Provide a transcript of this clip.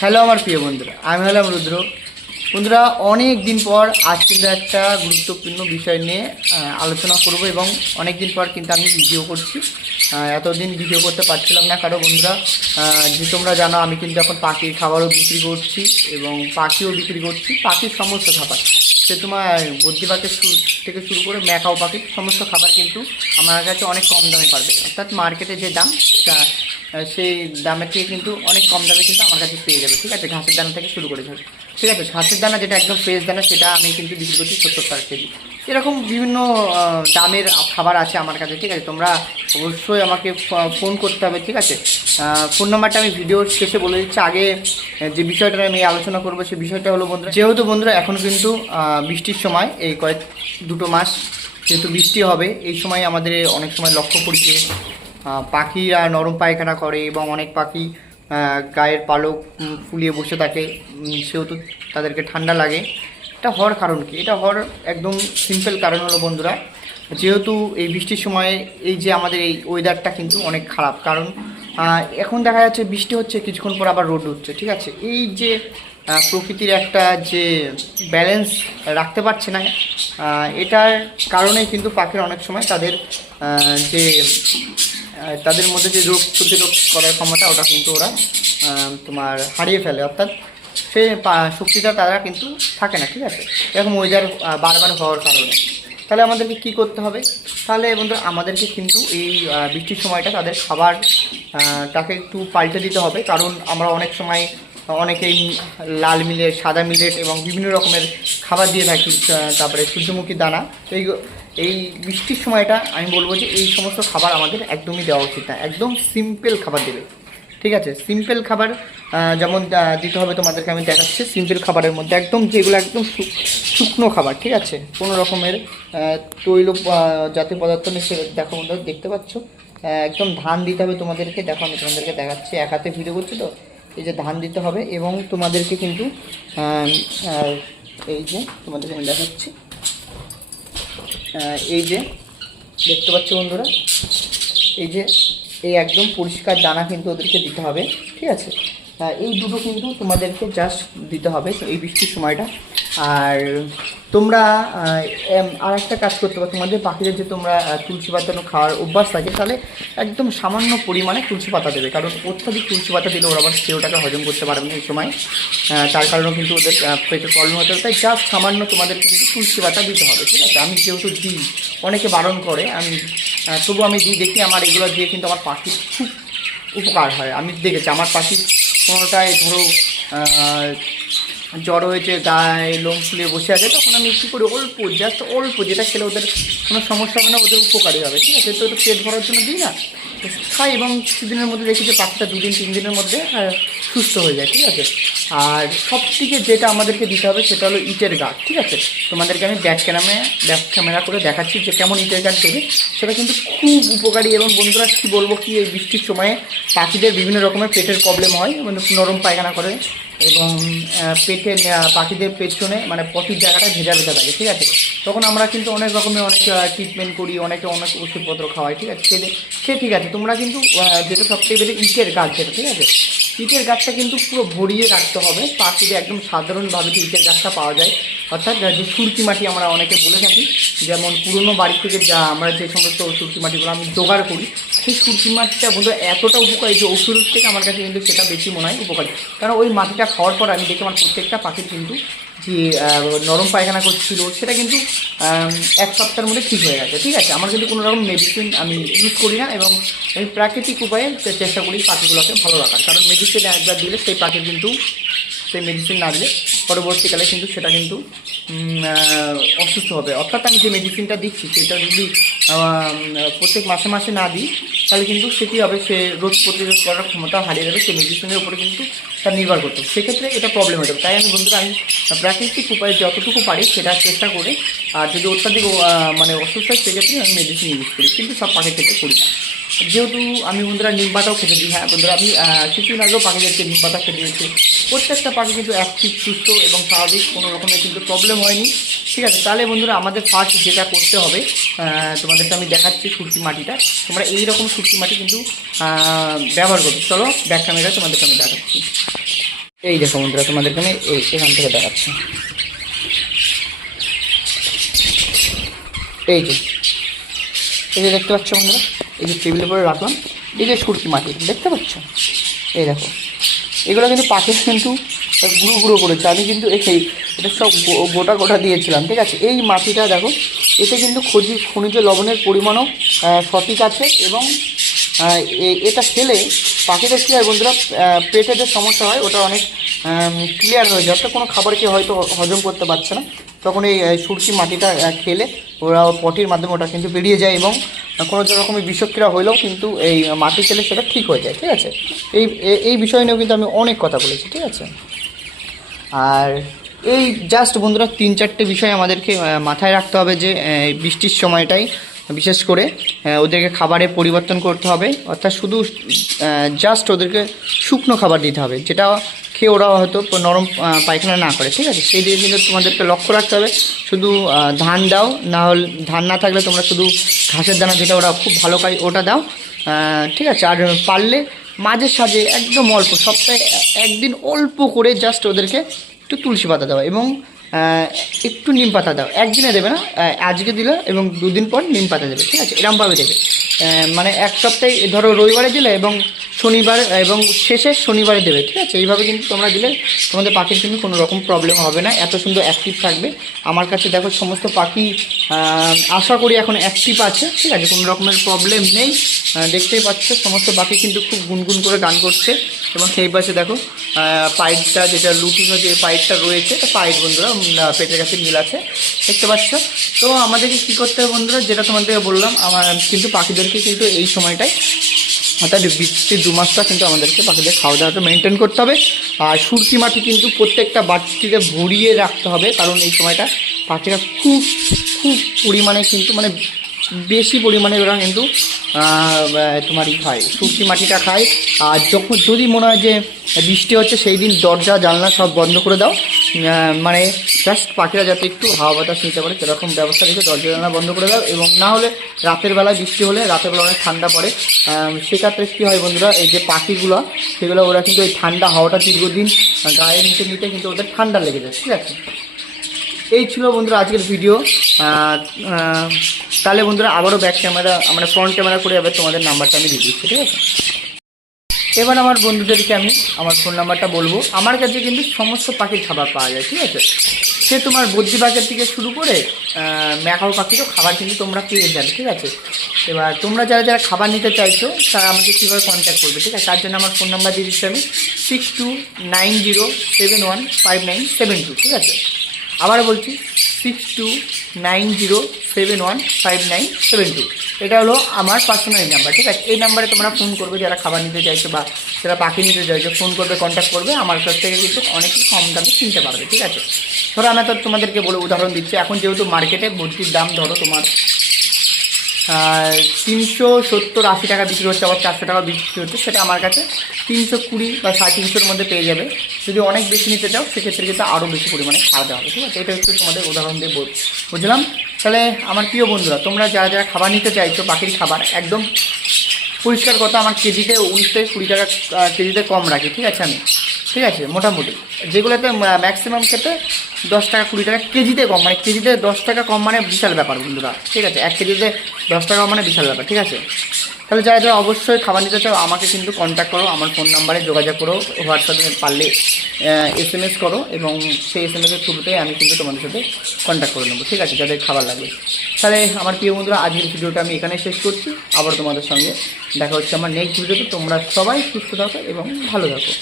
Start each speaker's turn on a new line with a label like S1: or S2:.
S1: Hello আমার প্রিয় বন্ধুরা। আমি হলাম রুদ্র। বন্ধুরা অনেক দিন পর আজ কিন্তু একটা গুরুত্বপূর্ণ বিষয় নিয়ে আলোচনা করব এবং অনেক দিন পর কিন্তু আমি ভিডিও করছি। এতদিন ভিডিও করতে পারছিলাম না কারও বন্ধুরা। যে তোমরা জানো, আমি কিন্তু এখন পাখির খাবারও বিক্রি করছি এবং পাখিও বিক্রি করছি। পাখির সমস্ত খাবার। সে তোমার বুদ্ধি পাখির থেকে শুরু করে ম্যাকাও পাখির সমস্ত খাবার কিন্তু আমার কাছে অনেক কম দামে পারবে অর্থাৎ মার্কেটে যে দাম সেই দামের থেকে কিন্তু অনেক কম দামে কিন্তু আমার কাছে পেয়ে যাবে ঠিক আছে? ঘাসের দানা থেকে শুরু করে যাবে ঠিক আছে? ঘাসের দানা যেটা একদম ফ্রেশ দানা সেটা আমি কিন্তু বিক্রি করছি সত্তর টাকা কেজি। এরকম বিভিন্ন দামের খাবার আছে আমার কাছে ঠিক আছে? তোমরা অবশ্যই আমাকে ফোন করতে হবে ঠিক আছে? ফোন নাম্বারটা আমি ভিডিওর শেষে বলে দিচ্ছি। আগে যে বিষয়টা আমি আলোচনা করব সেই বিষয়টা হলো বন্ধুরা যেহেতু বন্ধুরা এখন কিন্তু বৃষ্টির সময় এই কয়েক দুটো মাস যেহেতু বৃষ্টি হবে এই সময় আমাদের অনেক সময় লক্ষ্য করি যে আহ, পাখিরা নরম পায়খানা করে এবং অনেক পাখি গায়ের পালক ফুলিয়ে বসে থাকে। সেহেতু তাদেরকে ঠান্ডা লাগে। এটা হওয়ার কারণ কি? এটা হওয়ার একদম সিম্পল কারণ হলো বন্ধুরা, যেহেতু এই বৃষ্টির সময়ে এই যে আমাদের এই ওয়েদারটা কিন্তু অনেক খারাপ। কারণ এখন দেখা যাচ্ছে বৃষ্টি হচ্ছে, কিছুক্ষণ পর আবার রোড উঠছে, ঠিক আছে? এই যে প্রকৃতির একটা যে ব্যালেন্স রাখতে পারছে না এটার কারণে কিন্তু পাখির অনেক সময় তাদের যে তাদের মধ্যে যে রোগ প্রতিরোধ করার ক্ষমতা, ওটা কিন্তু ওরা তোমার হারিয়ে ফেলে। অর্থাৎ সে শক্তিটা তারা কিন্তু থাকে না, ঠিক আছে? এরকম ওয়েদার বারবার হওয়ার কারণে। তাহলে আমাদেরকে কি করতে হবে? তাহলে বন্ধু, আমাদেরকে কিন্তু এই বৃষ্টির সময়টা তাদের খাবার তাকে একটু পাল্টে দিতে হবে। কারণ আমরা অনেক সময় অনেকেই লাল মিলেট সাদা মিলেট এবং বিভিন্ন রকমের খাবার দিয়ে থাকি তারপরে সূর্যমুখী দানা। এই এই বৃষ্টির সময়টা আমি বলব যে এই সমস্ত খাবার আমাদের একদমই দেওয়া উচিত না। একদম সিম্পল খাবার দেবে। ঠিক আছে? সিম্পল খাবার যেমন দিতে হবে তোমাদেরকে আমি দেখাচ্ছি। সিম্পল খাবারের মধ্যে একদম যেগুলো একদম শুকনো খাবার, ঠিক আছে? কোনো রকমের তৈল জাতীয় পদার্থ মিশে দেখো বন্ধুরা, দেখতে পাচ্ছ? একদম ধান দিতে হবে তোমাদেরকে। দেখো, আমি তোমাদেরকে দেখাচ্ছি। এক হাতে ভিডিও করছি তো? এই যে ধান দিতে হবে এবং তোমাদেরকে কিন্তু এই যে তোমাদেরকে আমি দেখাচ্ছি। এই যে, দেখতে পাচ্ছ বন্ধুরা, এই যে, এই একদম পরিষ্কার দানা কিন্তু ওদেরকে দিতে হবে, ঠিক আছে? এই দুটো কিন্তু তোমাদেরকে জাস্ট দিতে হবে এই বৃষ্টির সময়টা। আর তোমরা আর একটা কাজ করতে পারো। তোমাদের পাখিদের যে তোমরা তুলসী পাতানো খাওয়ার অভ্যাস থাকে, তাহলে একদম সামান্য পরিমাণে তুলসী পাতা দেবে। কারণ অত্যাধিক তুলসী পাতা দিলে ওরা আবার সেওটাকে হজম করতে পারবে না এই সময়। তার কারণেও কিন্তু ওদের পেটের প্রবলেম হতে পারে। তাই জাস্ট সামান্য তোমাদের কিন্তু তুলসী পাতা দিতে হবে, ঠিক আছে? আমি যেহেতু দিই অনেকে বারণ করে, আমি তবু আমি দিই, দেখি আমার এগুলো দিয়ে কিন্তু আমার পাখির খুব উপকার হয়। আমি দেখেছি, আমার পাখি কোনোটায় ধরো জ্বর হয়েছে, গায়ে লোম ফুলিয়ে বসে আছে, তখন আমি কী করি, অল্প জাস্ট অল্প, যেটা খেলে ওদের কোনো সমস্যা হবে না, ওদের উপকারী হবে, ঠিক আছে? তো এটা পেট ভরার জন্য দিই না খাই এবং কিছুদিনের মধ্যে দেখি যে পাখিটা দুদিন তিন দিনের মধ্যে সুস্থ হয়ে যায়, ঠিক আছে? আর সব থেকে যেটা আমাদেরকে দিতে হবে সেটা হলো ইটের গাছ, ঠিক আছে? তোমাদেরকে আমি ব্যাক ক্যামেরা ব্যাক ক্যামেরা করে দেখাচ্ছি যে কেমন ইটের গাছ দেবে সেটা কিন্তু খুব উপকারী এবং বন্ধুরা, কী বলব, কি এই বৃষ্টির সময়ে পাখিদের বিভিন্ন রকমের পেটের প্রবলেম হয় মানে নরম পায়খানা করে এবং পেটে পাখিদের পেছনে মানে পটির জায়গাটা ভেজা ভেজা থাকে, ঠিক আছে? তখন আমরা কিন্তু অনেক রকমের অনেক ট্রিটমেন্ট করি, অনেকে অনেক ওষুধপত্র খাওয়াই, ঠিক আছে? সে সে ঠিক আছে, তোমরা কিন্তু যেটা সবথেকে বেশি ইটের গাছ যেটা, ঠিক আছে? ইটের গাছটা কিন্তু পুরো ভরিয়ে রাখতে হবে, পাখিদের একদম সাধারণভাবে যে ইটের গাছটা পাওয়া যায়। অর্থাৎ যে সুরকি মাটি আমরা অনেকে বলে থাকি, যেমন পুরনো বাড়ি থেকে যা আমরা যে সমস্ত সুরকি মাটিগুলো আমি জোগাড় করি সেই সুরকি মাটিটা বোধ এতটা উপকারী যে ওষুধের থেকে আমার কাছে কিন্তু সেটা বেশি মনে হয় উপকারী। কারণ ওই মাটিটা খাওয়ার পর আমি দেখি আমার প্রত্যেকটা পাখির কিন্তু যে নরম পায়খানা করছিল, সেটা কিন্তু এক সপ্তাহের মধ্যে ঠিক হয়ে গেছে, ঠিক আছে? আমার কিন্তু কোনো রকম মেডিসিন আমি ইউজ করি না এবং আমি প্রাকৃতিক উপায়ে চেষ্টা করি পাখিগুলোকে ভালো রাখার। কারণ মেডিসিন একবার দিলে সেই পাখির কিন্তু, সেই মেডিসিন না দিলে পরবর্তীকালে কিন্তু সেটা কিন্তু অসুস্থ হবে। অর্থাৎ আমি যে মেডিসিনটা দিচ্ছি, সেটা যদি প্রত্যেক মাসে মাসে না দিই, তাহলে কিন্তু সেটি হবে সে রোগ প্রতিরোধ করার ক্ষমতা হারিয়ে যাবে, সে মেডিসিনের উপরে কিন্তু তার নির্ভর করতে সেক্ষেত্রে এটা প্রবলেম হয়ে যাবে। তাই আমি বন্ধুরা, আমি প্রাকৃতিক উপায়ে যতটুকু পারি সেটা চেষ্টা করে আর যদি অত্যাধিক মানে অসুস্থ হয়, সেক্ষেত্রে আমি মেডিসিন ইউজ করি। কিন্তু সব পাখির ক্ষেত্রে করি না। যেহেতু আমি বন্ধুরা নিম পাতাও খেতে দিই হ্যাঁ বন্ধুরা, আমি কিছুদিন আগেও পাখিদেরকে নিম পাতা খেতে দিয়েছি। প্রত্যেকটা পাখি কিন্তু অ্যাক্টিভ সুস্থ এবং স্বাভাবিক, কোনো রকমের কিন্তু প্রবলেম হয়নি। ঠিক আছে, তাহলে বন্ধুরা, আমাদের ফার্স্ট যেটা করতে হবে তোমাদেরকে আমি দেখাচ্ছি সুরকি মাটিটা। তোমরা এই রকম সুরকি মাটি কিন্তু ব্যবহার করবে। চলো ব্যাক ক্যামেরা তোমাদেরকে আমি দেখাচ্ছি। এই দেখো বন্ধুরা, তোমাদেরকে আমি এখান থেকে দেখাচ্ছি। এই যে এই যে দেখতে পাচ্ছ বন্ধুরা, এই যে টেবিলের উপরে রাখলাম, এই যে সুরকি মাটি, দেখতে পাচ্ছ? এই দেখো, এগুলো কিন্তু পাখির কিন্তু গুঁড়ো গুঁড়ো করেছে, আমি কিন্তু এই এটা সব গোটা গোটা দিয়েছিলাম, ঠিক আছে? এই মাটিটা দেখো, এতে কিন্তু খনি খনিজ লবণের পরিমাণও সঠিক আছে এবং এটা খেলে পাখিদের কী হয় বন্ধুরা পেটে যে সমস্যা হয়, ওটা অনেক ক্লিয়ার হয়ে যায়, অর্থাৎ কোনো খাবারকে হয়তো হজম করতে পারছে না। তখন এই সুরকি মাটিটা খেলে ওরা পটির মাধ্যমে ওটা কিন্তু বেরিয়ে যায় এবং কোনো রকমের বিষক্রিয়া হলেও কিন্তু এই মাটি খেলে সেটা ঠিক হয়ে যায়, ঠিক আছে? এই এই বিষয় নিয়েও কিন্তু আমি অনেক কথা বলেছি, ঠিক আছে? আর এই জাস্ট বন্ধুরা তিন চারটে বিষয় আমাদেরকে মাথায় রাখতে হবে যে বৃষ্টির সময়টাই বিশেষ করে ওদেরকে খাবারে পরিবর্তন করতে হবে। অর্থাৎ শুধু জাস্ট ওদেরকে শুকনো খাবার দিতে হবে, যেটা খেয়ে ওরা হয়তো নরম পায়খানা না করে, ঠিক আছে? সেই দিকে কিন্তু তোমাদেরকে লক্ষ্য রাখতে হবে, শুধু ধান দাও, না হলে, ধান না থাকলে তোমরা শুধু ঘাসের দানা যেটা ওরা খুব ভালো খায়, ওটা দাও ঠিক আছে? আর পারলে মাঝে সাঝে একদম অল্প, সপ্তাহে একদিন অল্প করে জাস্ট ওদেরকে একটু তুলসী পাতা দাও এবং একটু নিম পাতা দাও। একদিনে দেবে না আজকে দিলে এবং দুদিন পর নিম পাতা দেবে, ঠিক আছে? এরমভাবে দেবে। মানে এক সপ্তাহে, ধরো রবিবারে দিলে এবং শনিবার, এবং শেষে শনিবারে দেবে, ঠিক আছে? এইভাবে কিন্তু তোমরা দিলে তোমাদের পাখির কিন্তু কোনো রকম প্রবলেম হবে না। এত সুন্দর অ্যাক্টিভ থাকবে। আমার কাছে দেখো সমস্ত পাখি আশা করি এখন অ্যাক্টিভ আছে, ঠিক আছে? কোনো রকমের প্রবলেম নেই। দেখতেই পাচ্ছ, সমস্ত পাখি কিন্তু খুব গুনগুন করে গান করছে। এবং সেই পাশে দেখো পাইপটা, যেটা লুটিনো যে পাইপটা রয়েছে পাইপ বন্ধুরা পেটের কাছে মিল আছে। দেখতে পাচ্ছ? তো আমাদেরকে কী করতে হবে বন্ধুরা? যেটা তোমাদেরকে বললাম, আমার, কিন্তু পাখিদেরকে কিন্তু এই সময়টায় অর্থাৎ বৃষ্টির দু মাসটা কিন্তু আমাদেরকে পাখিদের খাওয়া দাওয়াটা মেনটেন করতে হবে। আর সুরকি মাটি কিন্তু প্রত্যেকটা বাটিতে ভরিয়ে রাখতে হবে কারণ এই সময়টা পাখিরা খুব খুব পরিমাণে কিন্তু মানে বেশি পরিমাণে ওরা কিন্তু আহ, আহ, তোমার ই খায় শুকনি মাটিটা খায়। আর যখন যদি মনে হয় যে বৃষ্টি হচ্ছে সেই দিন দরজা জানলা সব বন্ধ করে দাও। মানে জাস্ট পাখিরা যাতে একটু হাওয়া বাতাস নিতে পারে, সেরকম ব্যবস্থা রেখে দরজা জানলা বন্ধ করে দাও। এবং না হলে রাতের বেলা বৃষ্টি হলে, রাতের বেলা অনেক ঠান্ডা পড়ে। সেক্ষেত্রে কী হয় বন্ধুরা, এই যে পাখিগুলো, সেগুলো ওরা কিন্তু এই ঠান্ডা হাওয়াটা দীর্ঘদিন গায়ে নিতে নিতে কিন্তু ওদের ঠান্ডা লেগে যায়, ঠিক আছে? এই ছিল বন্ধুরা আজকের ভিডিও তাহলে বন্ধুরা আবারও ব্যাক ক্যামেরা আমরা ফ্রন্ট ক্যামেরা করে এবার তোমাদের নাম্বারটা আমি দিয়ে দিচ্ছি, ঠিক আছে? এবার আমার বন্ধুদেরকে আমি, আমার ফোন নাম্বারটা বলব। আমার কাছে কিন্তু সমস্ত পাখির খাবার পাওয়া যায়, ঠিক আছে? সে তোমার বদ্রি পাখির থেকে শুরু করে ম্যাকাও পাখিরও খাবার কিন্তু তোমরা পেয়ে যাবে, ঠিক আছে? এবার তোমরা যারা যারা খাবার নিতে চাইছো, তারা আমাকে কীভাবে কন্ট্যাক্ট করবে, ঠিক আছে? তার জন্য আমার ফোন নাম্বার দিয়ে দিচ্ছি আমি six two nine zero seven one five nine seven two ঠিক আছে? আবার বলছি six two nine zero seven one five nine seven two এটা হলো আমার পার্সোনাল নাম্বার ঠিক আছে? এই নাম্বারে তোমরা ফোন করবে, যারা খাবার নিতে চাইছো বা যারা পাখি নিতে চাইছো ফোন করবে কন্ট্যাক্ট করবে, আমার কাছ থেকে কিন্তু অনেকই কম দামে কিনতে পারবে, ঠিক আছে? ধরো আমি তো তোমাদেরকে বলে উদাহরণ দিচ্ছি। এখন যেহেতু মার্কেটে ভর্তির দাম ধরো তোমার তিনশো সত্তর আশি টাকা বিক্রি হচ্ছে, আবার চারশো টাকা বিক্রি হচ্ছে, সেটা আমার কাছে তিনশো কুড়ি বা সাড়ে তিনশোর মধ্যে পেয়ে যাবে। যদি অনেক বেশি নিতে চাও, সেক্ষেত্রে কিন্তু আরও বেশি পরিমাণে ছাড় দেওয়া হবে, ঠিক আছে? এটা একটু তোমাদের উদাহরণ দিয়ে বুঝলাম? তাহলে আমার প্রিয় বন্ধুরা, তোমরা যারা যারা খাবার নিতে চাইছো পাখির খাবার একদম পরিষ্কার কথা, আমার কেজিতে উনিশ থেকে কুড়ি টাকা কেজিতে কম রাখি, ঠিক আছে আমি? ঠিক আছে, মোটামুটি। যেগুলোতে ম্যাক্সিমাম ক্ষেত্রে দশ টাকা, কুড়ি টাকা, কেজিতে কম মানে কেজিতে দশ টাকা কম মানে বিশাল ব্যাপার বন্ধুরা, ঠিক আছে? এক কেজিতে দশ টাকা মানে বিশাল ব্যাপার, ঠিক আছে? তাহলে যারা যারা অবশ্যই খাবার নিতে চাও, আমাকে কিন্তু কন্ট্যাক্ট করো, আমার ফোন নাম্বারে যোগাযোগ করো হোয়াটসঅ্যাপে পারলে এস এম এস করো, এবং সেই এস এম এসের থ্রুতে আমি কিন্তু তোমাদের সাথে কন্ট্যাক্ট করে নেব, ঠিক আছে? যাদের খাবার লাগে। তাহলে আমার প্রিয় বন্ধুরা, আজকের ভিডিওটা আমি এখানে শেষ করছি, আবার তোমাদের সঙ্গে দেখা হচ্ছে আমার নেক্সট ভিডিওতে। তোমরা সবাই সুস্থ থাকো এবং ভালো থাকো।